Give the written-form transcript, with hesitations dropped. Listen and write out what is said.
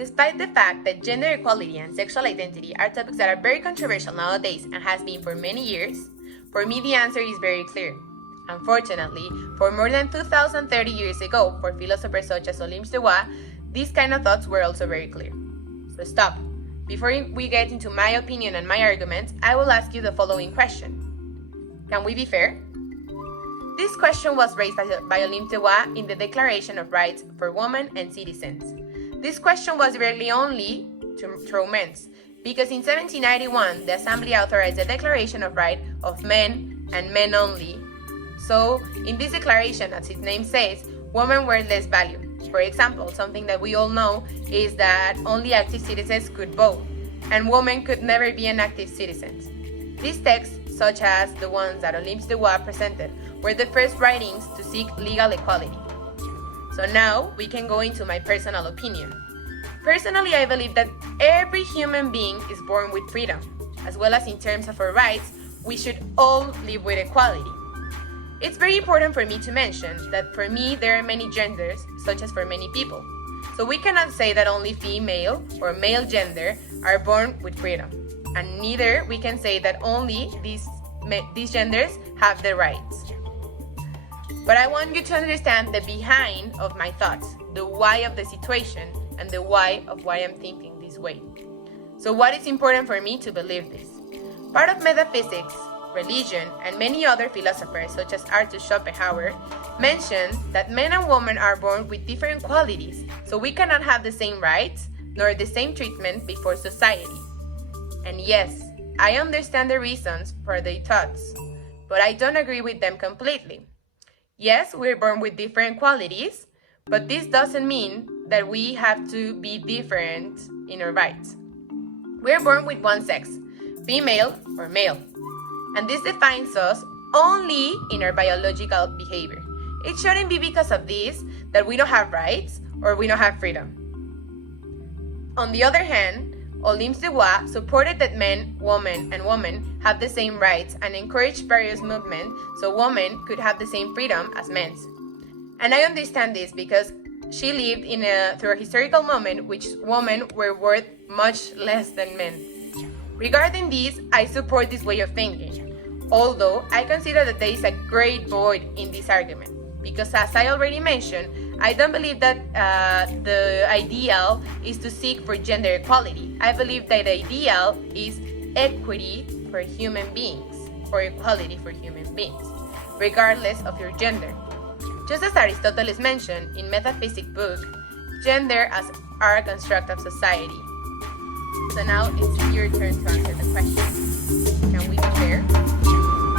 Despite the fact that gender equality and sexual identity are topics that are very controversial nowadays and has been for many years, for me the answer is very clear. Unfortunately, for more than 2,030 years ago, for philosophers such as Olympe de Gouges, these kind of thoughts were also very clear. So stop. Before we get into my opinion and my arguments, I will ask you the following question. Can we be fair? This question was raised by Olympe de Gouges in the Declaration of Rights for Women and Citizens. This question was directly only to romance, because in 1791, the Assembly authorized the Declaration of Rights of Men and Men only. So, in this declaration, as its name says, women were less valued. For example, something that we all know is that only active citizens could vote, and women could never be an active citizen. These texts, such as the ones that Olympe de Gouges presented, were the first writings to seek legal equality. So now we can go into my personal opinion. Personally, I believe that every human being is born with freedom, as well as in terms of our rights, we should all live with equality. It's very important for me to mention that for me there are many genders, such as for many people. So we cannot say that only female or male gender are born with freedom. And neither we can say that only these genders have the rights. But I want you to understand the behind of my thoughts, the why of the situation, and the why of why I'm thinking this way. So what is important for me to believe this? Part of metaphysics, religion, and many other philosophers such as Arthur Schopenhauer mentioned that men and women are born with different qualities, so we cannot have the same rights nor the same treatment before society. And yes, I understand the reasons for their thoughts, but I don't agree with them completely. Yes, we're born with different qualities, but this doesn't mean that we have to be different in our rights. We're born with one sex, female or male, and this defines us only in our biological behavior. It shouldn't be because of this that we don't have rights or we don't have freedom. On the other hand, Olympe de Gouges supported that men, women, and women have the same rights and encouraged various movements so women could have the same freedom as men. And I understand this because she lived through a historical moment which women were worth much less than men. Regarding this, I support this way of thinking, although I consider that there is a great void in this argument, because as I already mentioned, I don't believe that the ideal is to seek for gender equality. I believe that the ideal is equity for human beings, or equality for human beings, regardless of your gender. Just as Aristotle mentioned in Metaphysics book, gender are a construct of society. So now it's your turn to answer the question.